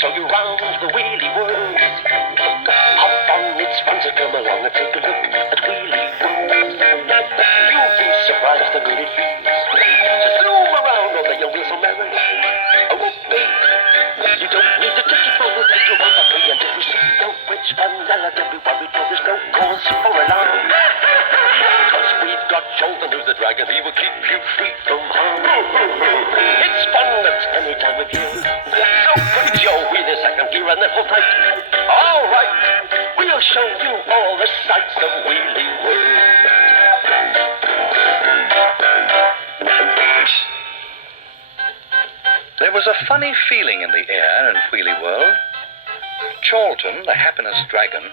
show you round the wheelie world. Hop on, it's fun, so come along and take a look at Wheelie World. You'll be surprised how good it feels to zoom around on your wheels so merrily. Oh, whoopee. You don't need a ticket, but we'll take you on for free. And if you see no rich vanilla, don't be worried, no, there's no cause for alarm. Cause we've got Jolton, who's the dragon, he will keep you free from harm. It's fun at any time of year, so put your wheel in second gear and then hold tight. All right, we'll show you all the sights of Wheelie World. There was a funny feeling in the air in Wheelie World. Charlton, the happiness dragon,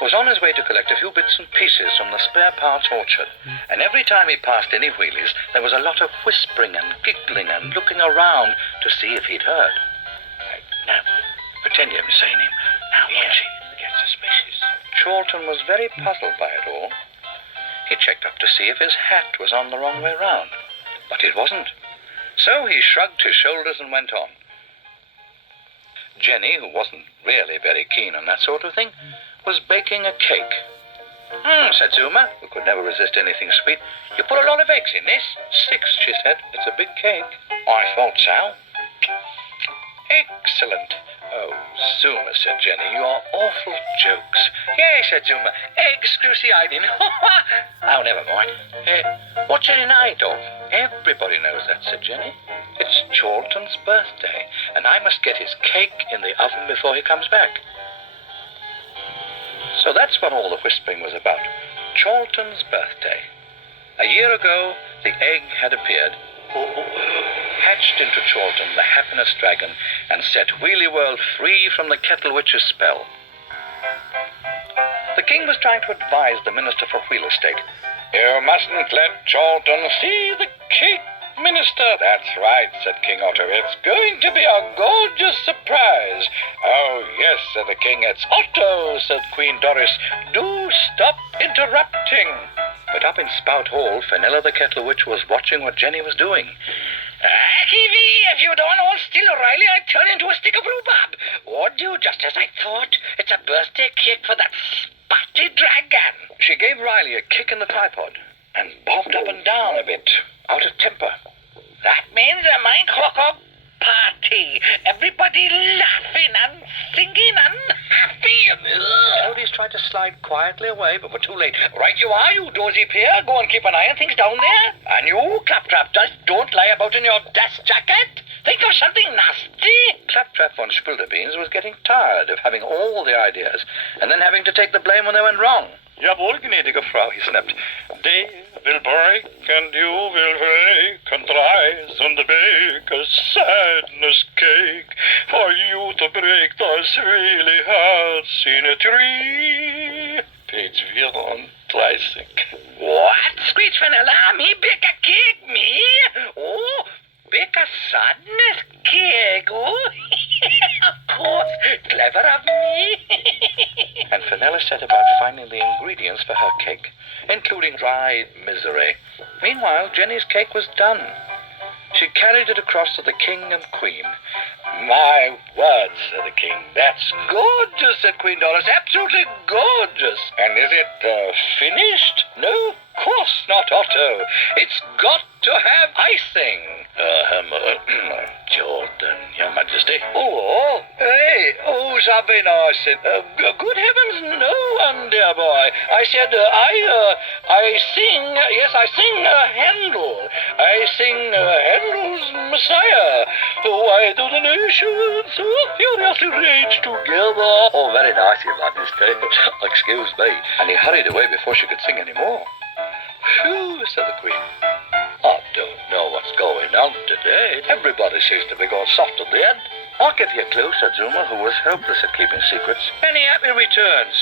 was on his way to collect a few bits and pieces from the spare parts orchard, and every time he passed any wheelies, there was a lot of whispering and giggling and looking around to see if he'd heard. Now, pretend you haven't seen him. Now, watch it. Get suspicious. Charlton was very puzzled by it all. He checked up to see if his hat was on the wrong way round, but it wasn't. So he shrugged his shoulders and went on. Jenny, who wasn't really very keen on that sort of thing, was baking a cake. Said Zuma, who could never resist anything sweet. You put a lot of eggs in this? 6, she said. It's a big cake. I thought so. Excellent. Oh, Zuma, said Jenny, your awful jokes. Yes, said Zuma, excruciating. Oh, never mind. What's it in aid of? Everybody knows that, said Jenny. It's Charlton's birthday, and I must get his cake in the oven before he comes back. So that's what all the whispering was about. Charlton's birthday. A year ago, the egg had appeared, hatched into Charlton, the happiness dragon, and set Wheelie World free from the Kettle Witch's spell. The king was trying to advise the minister for Wheel Estate. You mustn't let Charlton see the cake, minister. That's right, said King Otto. It's going to be a gorgeous surprise. Oh, yes, said the king. It's Otto, said Queen Doris. Do stop interrupting. But up in Spout Hall, Fenella the Kettle Witch was watching what Jenny was doing. Kiwi, if you don't hold still, Riley, I'd turn into a stick of rhubarb. Or do just as I thought. It's a birthday cake for that spotty dragon. She gave Riley a kick in the tripod and bobbed up and down a bit, out of temper. That means a Mindhawker party. Everybody laughing and singing and happy. Toadies tried to slide quietly away, but were too late. Right you are, you dozy peer. Go and keep an eye on things down there. And you, Claptrap, just don't lie about in your dust jacket. Think of something nasty. Claptrap von Spilderbeans was getting tired of having all the ideas and then having to take the blame when they went wrong. Jawohl, gnädige Frau, he snapped. They will break and you will wake and rise and bake a sadness cake for you to break those really hearts in a tree. Page 34. What? Screeched Fenella. Me bake a cake, me? Oh, bake a sadness cake, oh? Of course, clever of me. And Fenella set about finding the ingredients for her cake, including dried misery. Meanwhile, Jenny's cake was done. She carried it across to the king and queen. My word, said the king. That's gorgeous, said Queen Doris. Absolutely gorgeous. And is it finished? No, of course not, Otto. It's got to have icing. Jordan, Your Majesty. Oh, hey, oh, Sabina, I said, good heavens, no one, dear boy. I said, I sing, yes, I sing Handel. I sing Handel's Messiah. Why do the nations so furiously rage together? Oh, very nice, Your Majesty. Excuse me. And he hurried away before she could sing any more. Phew, said the Queen. I don't know what's going on today. Everybody seems to be going soft at the end. I'll give you a clue, said Zuma, who was hopeless at keeping secrets. Many happy returns.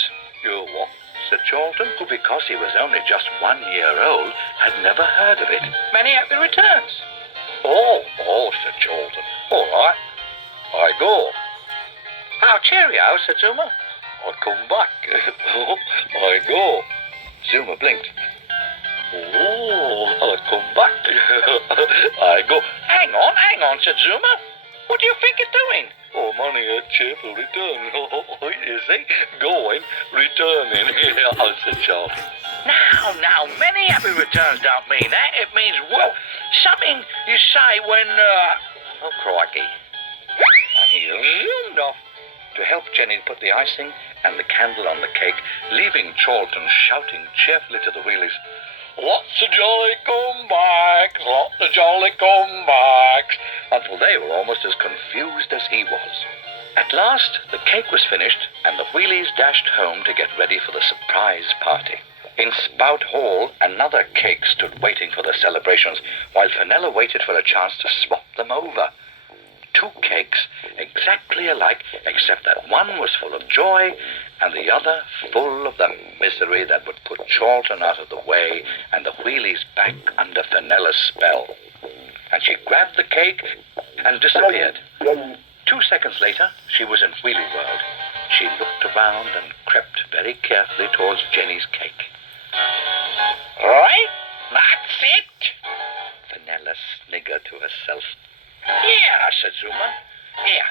You what? Said Charlton, who, because he was only just 1 year old, had never heard of it. Many happy returns. Oh, said Charlton. All right. I go. Oh, cheerio, said Zuma. I come back. I go. Zuma blinked. Oh, I'll come back. I go. Hang on, said Zuma. What do you think you're doing? Oh, money a cheerful return. You see? Going, returning. Said Charlton. Now, many happy returns don't mean that. It means, well, something you say when, oh, crikey. And he zoomed off to help Jenny put the icing and the candle on the cake, leaving Charlton shouting cheerfully to the Wheelies, "Lots of jolly comebacks, lots of jolly comebacks," until they were almost as confused as he was. At last, the cake was finished, and the Wheelies dashed home to get ready for the surprise party. In Spout Hall, another cake stood waiting for the celebrations, while Fenella waited for a chance to swap them over. 2 cakes, exactly alike, except that one was full of joy, and the other full of the misery that would put Charlton out of the way and the Wheelies back under Fenella's spell. And she grabbed the cake and disappeared. 2 seconds later, she was in Wheelie World. She looked around and crept very carefully towards Jenny's cake. Right? That's it. Fenella sniggered to herself. Yeah, said Zuma. Here,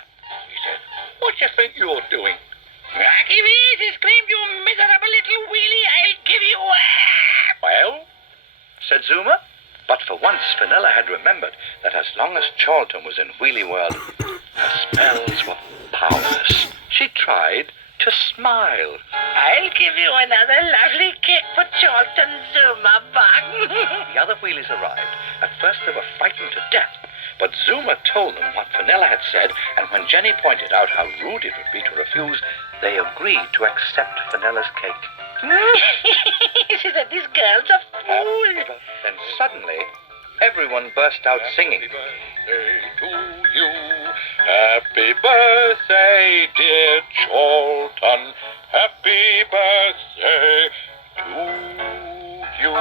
he said. What do you think you're doing? Give me, he screamed, you miserable little wheelie. I'll give you a... Well, said Zuma. But for once, Fenella had remembered that as long as Charlton was in Wheelie World, her spells were powerless. She tried to smile. I'll give you another lovely kick for Charlton, Zuma Bug. The other Wheelies arrived. At first they were frightened to death, but Zuma told them what Fenella had said, and when Jenny pointed out how rude it would be to refuse, they agreed to accept Fenella's cake. She said, this girl's a fool. Then suddenly, everyone burst out singing. Happy birthday to you. Happy birthday, dear Charlton. Happy birthday to you.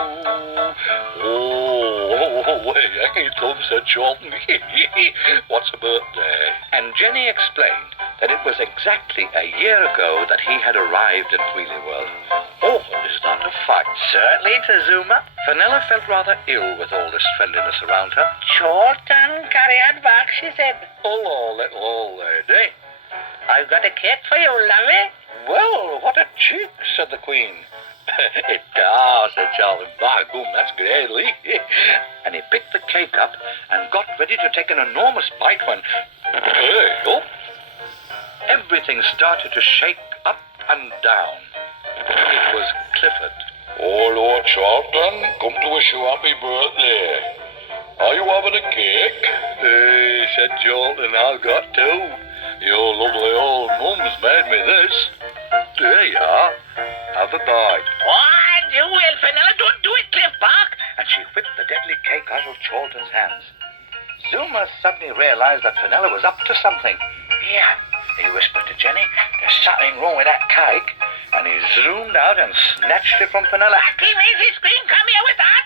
Oh, hey, Tom, said Charlton. What's a birthday? And Jenny explained that it was exactly a year ago that he had arrived in Wheelie World. Oh, is that a fact? Certainly, to Zuma. Fenella felt rather ill with all this friendliness around her. Charlton, carry on back, she said. Hello, little old lady. I've got a cake for you, lovey. Well, what a cheek, said the Queen. It does, said Charlton. By boom, that's great, Lee. And he picked the cake up and got ready to take an enormous bite when... Hey, oh! Everything started to shake up and down. It was Clifford. Oh, Lord Charlton, come to wish you happy birthday. Are you having a cake? Hey, said Charlton, I've got 2. Your lovely old mum's made me this. There you are. Have a bite. What? You will, Fenella. Don't do it, Cliff Park. And she whipped the deadly cake out of Charlton's hands. Zuma suddenly realized that Fenella was up to something. Yeah, he whispered to Jenny, there's something wrong with that cake. And he zoomed out and snatched it from Fenella. Lucky me, she screamed, come here with that.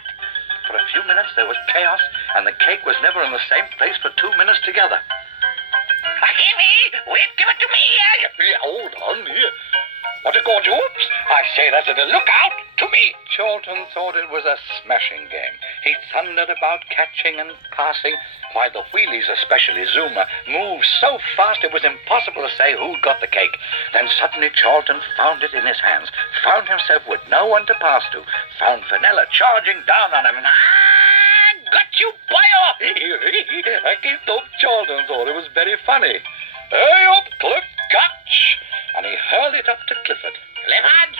For a few minutes there was chaos, and the cake was never in the same place for 2 minutes together. Lucky me, wait, give it to me here. Yeah, hold on here. What a gorgeous whoops! I say that's a lookout to me. Charlton thought it was a smashing game. He thundered about catching and passing, while the Wheelies, especially Zuma, moved so fast it was impossible to say who'd got the cake. Then suddenly Charlton found it in his hands, found himself with no one to pass to, found Fenella charging down on him. Got you, boyo! I keep thought Charlton thought it was very funny. Hey up, Cliff, catch! And he hurled it up to Clifford. Clifford,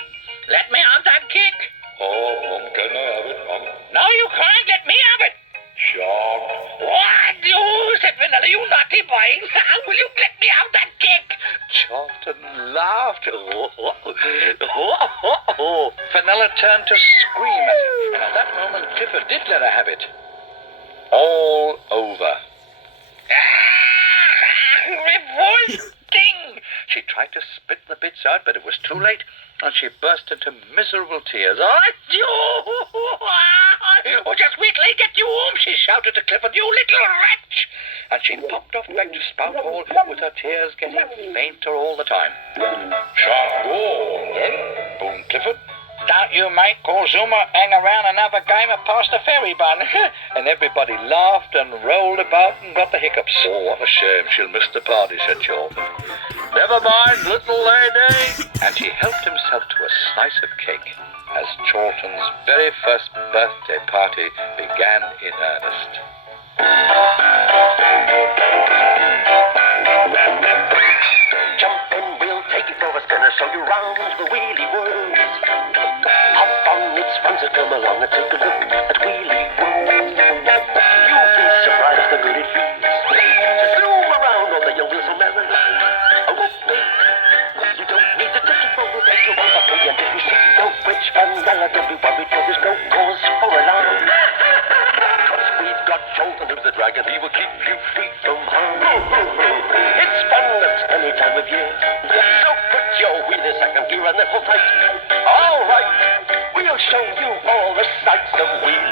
let me have that cake. Oh, Mum, can I have it, Mum? No, you can't. Let me have it. Sharp. What? You said, Fenella, you naughty boy. Will you let me have that cake? Charlton laughed. Fenella turned to scream at him, and at that moment Clifford did let her have it. All over. Revolting! She tried to spit the bits out, but it was too late, and she burst into miserable tears. Oh, just wait till I get you home, she shouted to Clifford, you little wretch! And she popped off back to Spout Hall with her tears getting fainter all the time. Shan't go on, then, boomed Clifford. Don't you, mate? Call Zuma, hang around and have a game of pass the ferry bun. And everybody laughed and rolled about and got the hiccups. Oh, what a shame. She'll miss the party, said Chorlton. Never mind, little lady. And he helped himself to a slice of cake as Chorlton's very first birthday party began in earnest. Jump in, we'll take you for a spin and show you round the wheelie world. Hop on, it's fun, so come along and take a look at Wheelie World. You'll be surprised how good it feels to zoom around all the young wheels so merry. Oh, wait, you don't need a ticket for the day you want to pay, and if you see no bridge vanilla, don't be worried, for there's no cause for alarm. 'Cause we've got Chorlton who's the dragon, he will keep you free from harm. It's fun at any time of year, so put your wheel in second gear and then hold tight. All right, we'll show you all the sights of Wheelie